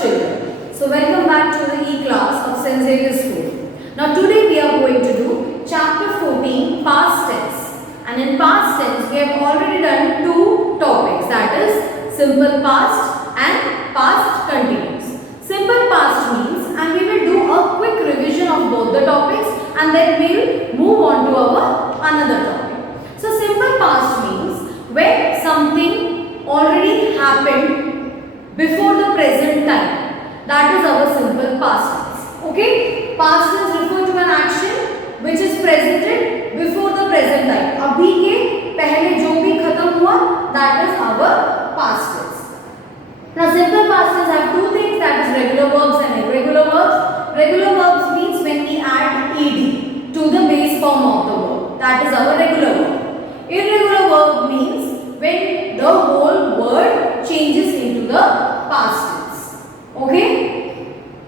children. So welcome back to the E-class of St. Xavier's School. Now today we are going to do chapter 14 past tense. And in past tense we have already done two topics, that is simple past and past continuous. Simple past means, and we will do a quick revision of both the topics and then we will move on to our another topic. So simple past means when something already happened before the present time. That is our simple past tense. Okay? Past tense refer to an action which is presented before the present time. अभी के पहले जो भी खत्म हुआ, that is our past tense. Now simple past tense have two things, that is regular verbs and irregular verbs. Regular verbs means when we add ed to the base form of the verb. That is our regular verb. Irregular verb means when the whole word changes into the past tense. Okay?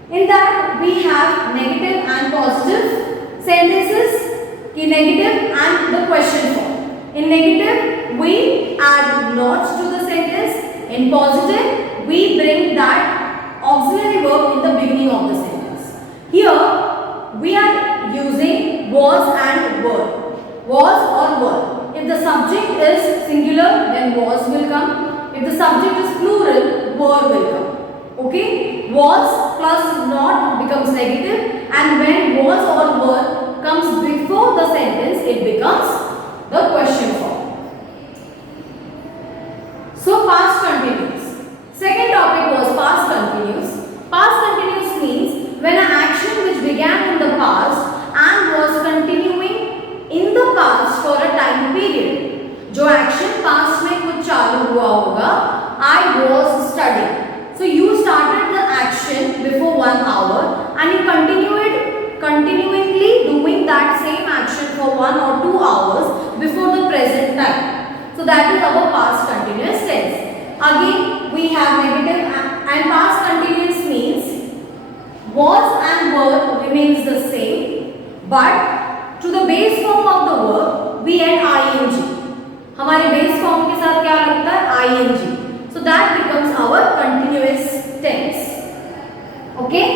In that we have negative and positive sentences, negative and the question form. In negative we add not to the sentence. In positive we bring that auxiliary verb in the beginning of the sentence. Here we are using was and were. Was or were. If the subject is singular, then was will come. If the subject is plural, were will come. Okay? Was plus not becomes negative, and when was or were comes before the sentence, it becomes the question form. So past continuous. Second topic was past continuous. Past continuous means when an action which began in the past and was continuing in the past for a time period. जो action past में कुछ चालू हुआ होगा, I was studying. So you started the action before 1 hour and you continually doing that same action for 1 or 2 hours before the present time. So that is our past continuous tense. Again we have negative and past continuous means was and were remains the same, but to the base form of the verb we add ing. हमारे base form के साथ क्या लगता है ing. So that becomes our continuous tense. Okay?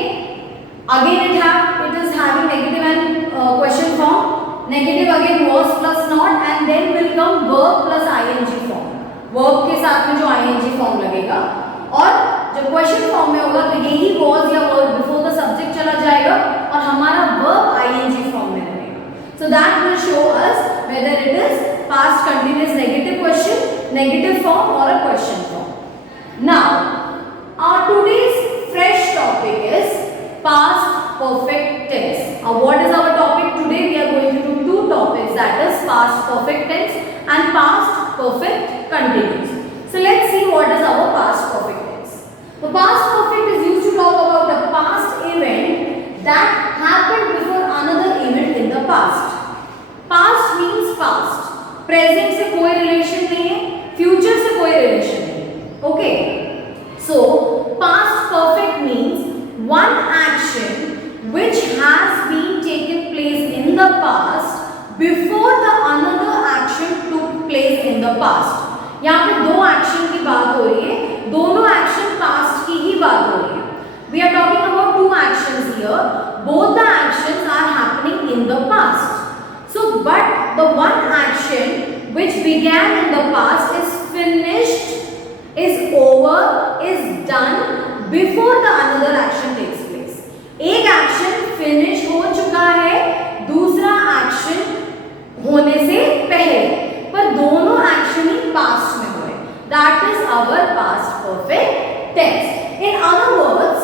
Again it is having negative and question form. Negative again was plus not and then will come verb plus ing form. Verb के साथ में जो ing form लगेगा और जब question form में होगा तो यही was या were before the subject चला जाएगा और हमारा verb ing form में रहेगा. So that will show us whether it is past continuous negative question, negative form or a question form. Now, our today's fresh topic is past perfect tense. What is our topic today? We are going to do two topics, that is past perfect tense and past perfect continuous. So let's see what is our past perfect tense. The past perfect is used to talk about a past event that happened before another event in the past. Past means past. Present से कोई relation नहीं है, future से कोई relation नहीं है. Okay? So past perfect means one action which has been taken place in the past before the another action took place in the past. यहाँ पे दो action की बात हो रही है, दोनों action past की ही बात हो रही है. We are talking about two actions here. Both the actions are happening in the past. So, but the one action which began in the past is finished, is over, is done before the another action takes place. एक action finish हो चुका है, दूसरा action होने से पहले, पर दोनों action ही past में हुए. That is our past perfect tense. In other words,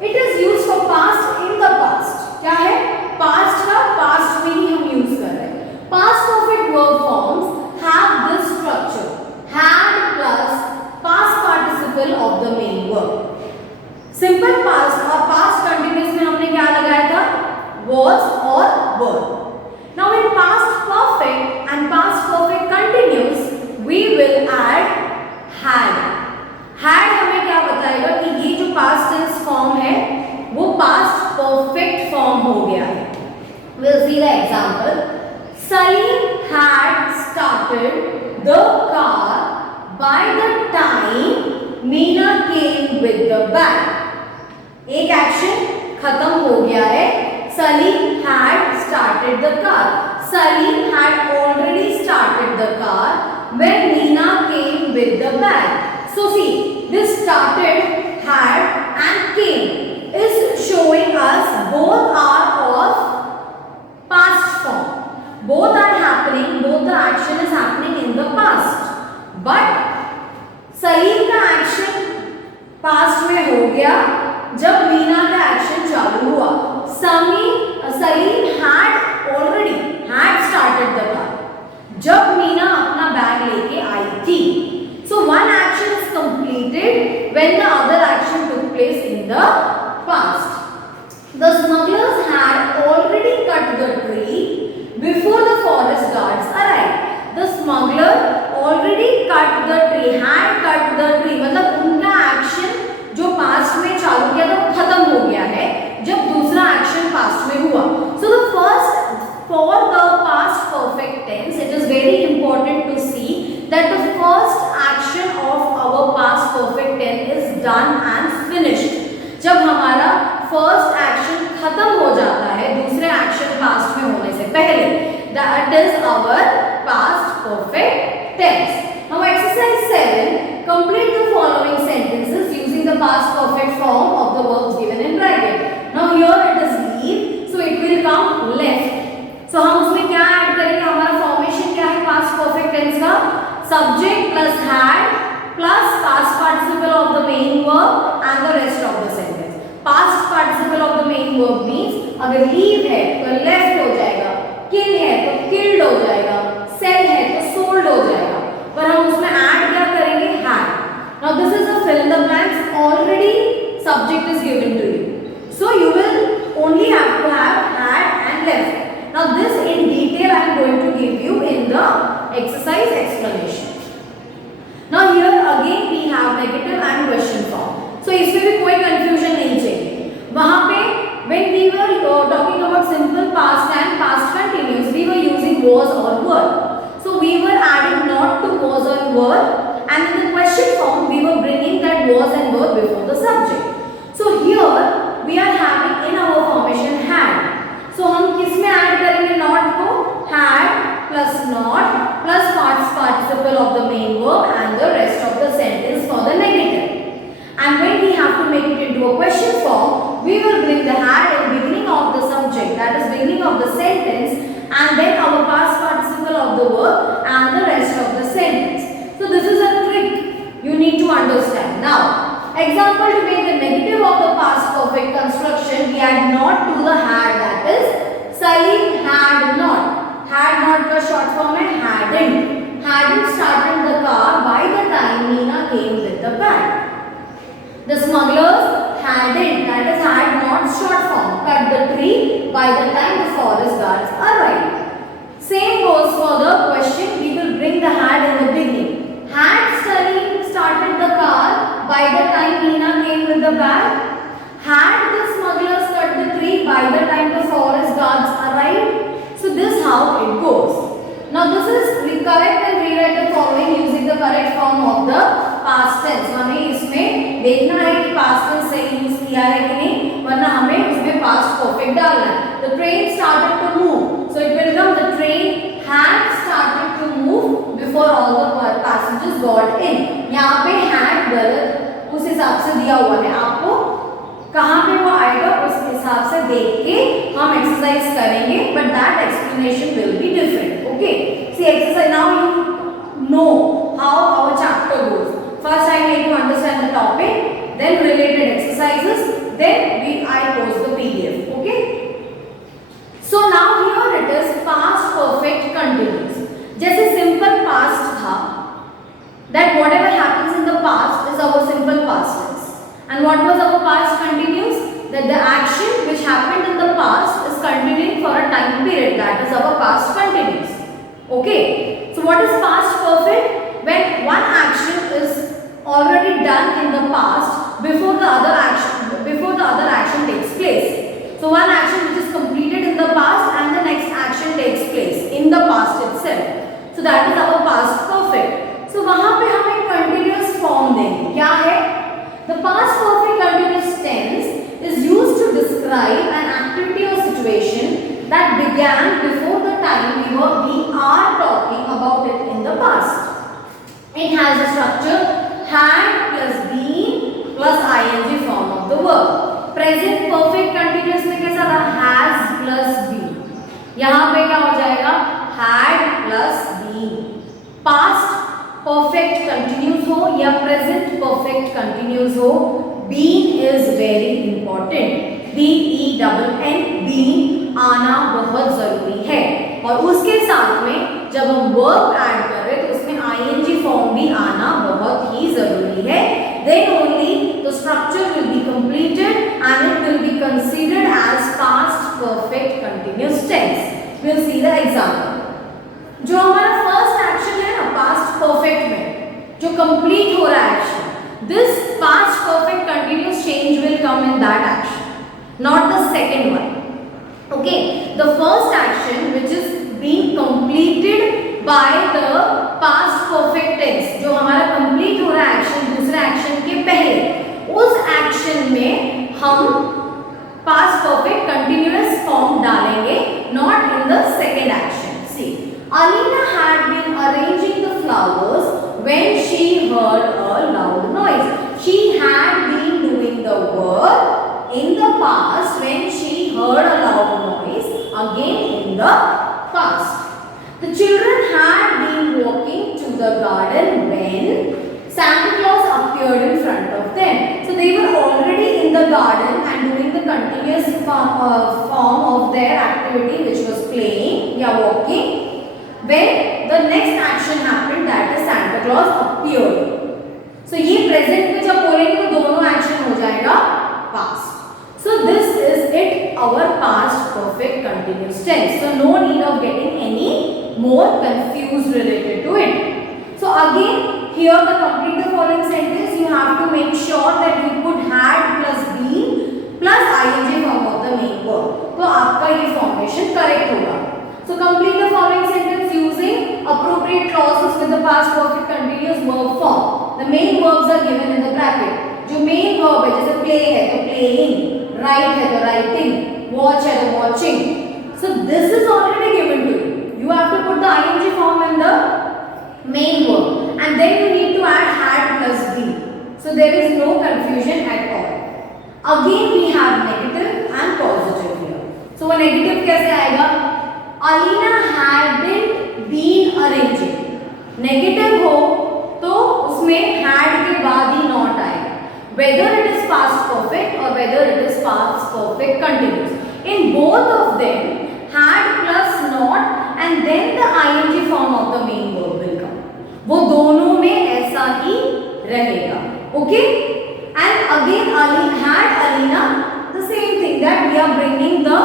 it is used for past in the past. क्या है? Past का past में ही हम use कर रहे हैं. Past perfect verb forms have this structure: had plus past participle of the main verb. Simple past और past continuous में हमने क्या लगाया था? Was और were. Now in past perfect and past perfect continuous we will add had. Had हमें क्या बताएगा कि ये जो past tense form है वो past perfect form हो गया है. We'll see the example. Salim had started the car by the time Meena came with the bag. एक एक्शन खत्म हो गया है. Salim had started the car. Salim had already started the car when Meena came with the bag. So see, this started, had and came is showing us both are of past form. Both are happening, both the action is happening in the past. But Salim का action past में हो गया जब मीना का action चालू हुआ. Salim had already had started the car जब मीना अपना बैग लेके आई थी. So one action is completed when the other action took place in the past. The smugglers had already cut the tree before the forest guards arrived. The smuggler already cut the tree, had cut the tree. मतलब उनका action जो past में चालू किया था वो खत्म हो गया है जब दूसरा एक्शन पास्ट में हुआ. So the first, for the past perfect tense, it is very important to see that the first action of our past perfect tense is done and finished. जब हमारा फर्स्ट एक्शन खत्म हो जाता है दूसरे action past में होने से पहले, that is our past perfect tense. Now exercise 7, complete the following sentences using the past perfect form of the verbs given in bracket. Now here it is leave, so it will come left. So हम उसमें क्या add करेंगे, हमारा formation क्या है past perfect tense का, subject plus had plus past participle of the main verb and the rest of the sentence. Past participle of the main verb means अगर leave है तो लेफ्ट हो जाएगा, किल है तो किल्ड हो जाएगा, सेल है तो सोल्ड हो जाएगा, पर हम उसमें ऐड क्या करेंगे, had. Now this is a fill in the blanks, already subject is given to you, so you will only have to have had and left. Now this in detail I am going to give you in the exercise explanation. Now here again we have negative and question form. So इसमें भी कोई confusion नहीं चाहिए. वहाँ पे when we were talking about simple past and past continuous, we were using was or were. So we were adding not to was or were, and in the question form we were bringing that was and were before the subject. So here we are having in our formation had. So हम किस में add करेंगे not को, had plus not plus past participle of the main verb and the rest of the sentence for the negative. And when we have to make it into a question form, we will bring the had in beginning of the subject, that is beginning of the sentence, and then our past participle of the verb and the rest of the sentence. So this is a trick you need to understand. Now, example, to make the negative of the past perfect construction, we add not to the had, that is Salim had not. Had not का short form है hadn't. Hadn't started the car by the time Meena came with the bag. The smugglers hadn't, that is had not short form, cut the tree by the time the forest guards arrived. Same goes for the question, we will bring the had in the beginning. Had Salim started the car by the time Meena came with the bag? Had the smugglers cut the tree by the time the forest guards arrived? So this is how it goes. Now this is correct and rewrite the following using the correct form of the past tense. हमें इसमें देखना है कि past tense सही use किया है कि नहीं, वरना हमें उसमें past perfect डालना है. The train started to move, so it will become the train had started to move before all the passengers got in. यहाँ पे had गलत उस हिसाब से दिया हुआ है, आपको कहाँ पे वो आएगा उस हिसाब से देख के हम एक्सरसाइज करेंगे, but that explanation will be different. Okay, see exercise, now you know how our chapter goes. First I make you understand the topic, then related exercises, then I post the PDF. Okay, so now here it is past perfect continuous. जैसे simple past था, that whatever happens in the past is our simple past tense. And what was our past continuous? That the action which happened in the past is continuing for a time period, that is our past continuous. Okay, so what is past perfect? When one action is already done in the past before the other action takes place. So one action which is completed in the past and the next action takes place in the past itself. So that is our past perfect. So वहाँ पे हम एक continuous form देंगे. क्या है? The past perfect continuous tense describe an activity or situation that began before the time we are talking about it in the past. It has a structure had plus been plus ing form of the verb. Present perfect continuous में कैसा था? has plus been. यहाँ पे क्या हो जाएगा? had plus been. past perfect continuous हो या present perfect continuous हो, been is very important. BENN been आना बहुत जरूरी है और उसके साथ में जब हम वर्ब ऐड कर रहे हैं तो उसमें ing फॉर्म भी आना बहुत ही जरूरी है. Then only the structure will be completed and it will be considered as past perfect continuous tense. We'll see the example. जो हमारा फर्स्ट एक्शन है ना पास्ट परफेक्ट में जो कंप्लीट हो रहा है action, this past perfect continuous change will come in that action, not the second one. Okay, the first action which is being completed by the past perfect tense, जो हमारा complete हो रहा है एक्शन दूसरे action के पहले, उस action में हम past perfect continuous form डालेंगे, not in the second action. See, Alina had been arranging the flowers when she heard a loud noise. She had been doing the work in the past when she heard a loud noise, again in the past. The children had been walking to the garden when Santa Claus appeared in front of them. So they were already in the garden and doing the continuous form of their activity, which was playing, yeah, walking. When the next action happened, that is Santa Claus appeared. So ये present में जब बोलेंगे तो दोनों action हो जाएगा past. So this is it, our past perfect continuous tense. So no need of getting any more confused related to it. So again, here to complete the following sentence, you have to make sure that you put had plus been plus ing form of the main verb. तो आपका ये formation correct होगा. So complete the following sentence using appropriate clauses with the past perfect continuous verb form. The main verbs are given in the bracket. जो main verb है जैसे play है तो playing, write है तो writing, watch है तो watching. So this is already given to you. You have to put the ing form in the main verb and then you need to add had plus been. So there is no confusion at all. Again we have negative and positive here. So a negative कैसे आएगा? Alina hadn't been arranging. Negative हो तो उसमें had के बाद ही not आएगा. Whether it is past perfect or whether it is past perfect continuous. In both of them, had plus not and then the ing form of the main verb will come. वो दोनों में ऐसा ही रहेगा. Okay? And again, had Alina, the same thing that we are bringing the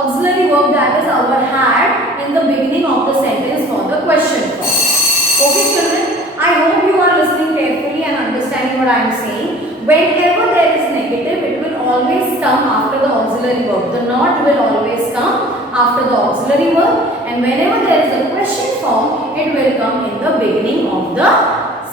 auxiliary verb that is our had in the beginning of the sentence for the question form. Okay children, I hope you are listening carefully and understanding what I am saying. Whenever there is negative, it will always come after the auxiliary verb. The not will always come after the auxiliary verb, and whenever there is a question form, it will come in the beginning of the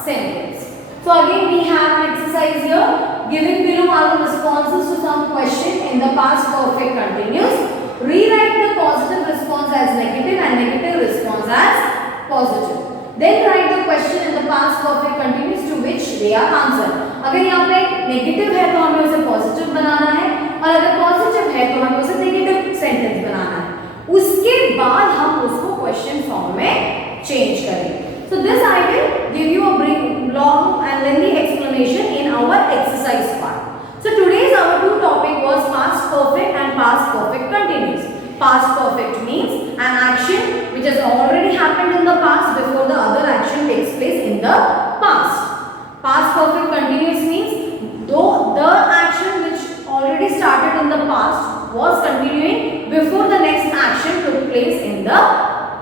sentence. So again we have an exercise here. Given below are the responses to some question in the past perfect continuous. Rewrite the positive response as negative and negative response as positive. Then write the question in the past perfect continuous to which they are answered. अगर यहाँ पे negative है तो हमें उसे positive बनाना है और अगर positive है तो हमें उसे negative sentence बनाना है. उसके बाद हम उसको question form में change करेंगे. So this I will give you a brief, long and lengthy explanation in our exercise part. So today's our two topic was past perfect and past perfect continuous. Past perfect means an action which has already happened in the past before the other action takes place in the past. Past perfect continuous means though the action which already started in the past was continuing before the next action took place in the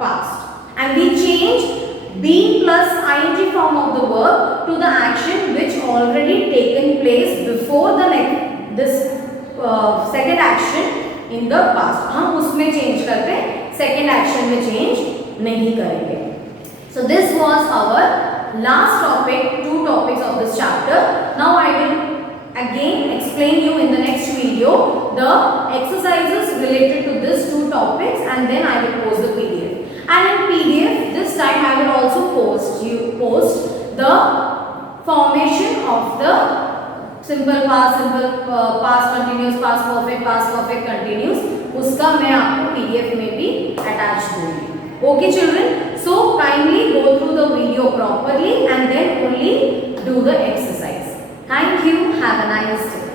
past. And we changed being plus ing form of the verb to the action which already taken place before the next second action in the past. हम उसमें change करते हैं, second action में change नहीं करेंगे. So this was our last topic, two topics of this chapter. Now I will again explain you in the next video the exercises related to these two topics, and then I will post the PDF. And in PDF this time I will also post the formation of the simple past continuous, past perfect continuous, उसका मैं आपको PDF में भी attach दूंगी. Okay children, so kindly go through the video properly and then only do the exercise. Thank you. Have a nice day.